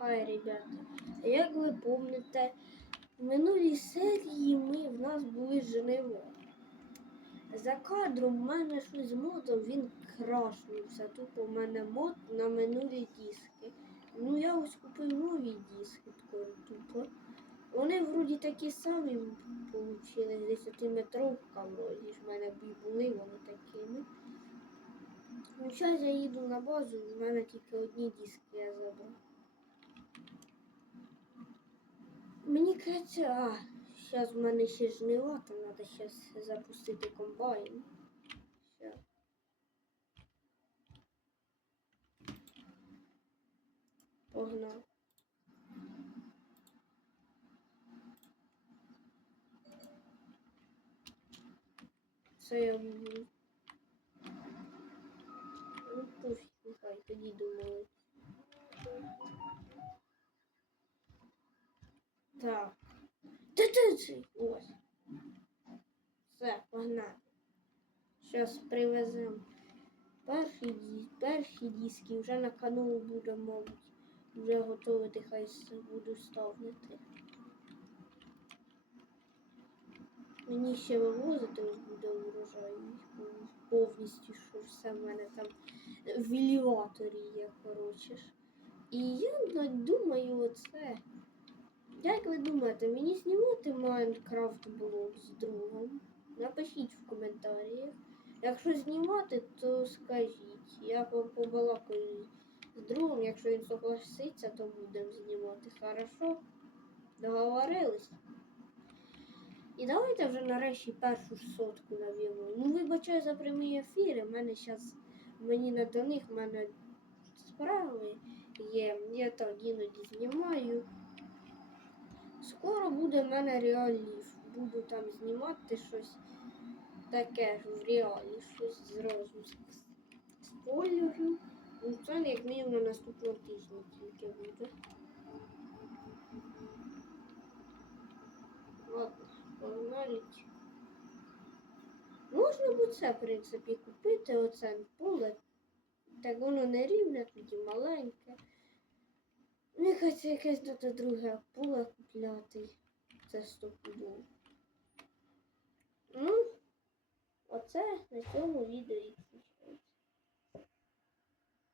Хай, ребята. Як ви помните, в минулій серії ми в нас були жниво. За кадром в мене щось з модом, він крашнувся. Тупо в мене мод на минулі диски. Ну я ось купив нові диски, тупо. Вони вроді такі самі получили, 10-метровка вроді ж в мене були вони такими. Ну, зараз я їду на базу, в мене тільки одні диски я забрав. Мені кажеться, а, зараз в мене ще жнива, там треба зараз запустити комбайн. Щас. Погнав. Це я буду. Ну, пофіг, нехай, тоді думали. Так. Та ти це? Ось. Все, погнали. Зараз привеземо перші, перші диски, вже на канал буде, мабуть. Вже готувати, хай буду ставити. Мені ще вивозити буде урожай повністю, що все в мене там в елеваторі є, коротше. І я думаю, оце. Як ви думаєте, мені знімати Майнкрафт блог з другом? Напишіть в коментарях. Якщо знімати, то скажіть. Я вам побалакаю з другом, якщо він согласиться, то будемо знімати. Хорошо? Договорились? І давайте вже нарешті першу сотку наб'ємо. Ну, вибачаю за прямі ефіри. В мене зараз мені не до них, в мене справи є. Я так іноді знімаю. Скоро буде в мене реаліф. Буду там знімати щось таке в реалі, щось з спойлерю. Ну, це як мінімум на наступного тижня тільки буде. Ладно, погнали. Можна б це, в принципі, купити оце поле. Так воно не рівне, тоді маленьке. Мені кажеться, якесь тут друге поле купляти. Це стопудово. Ну, оце на цьому відео.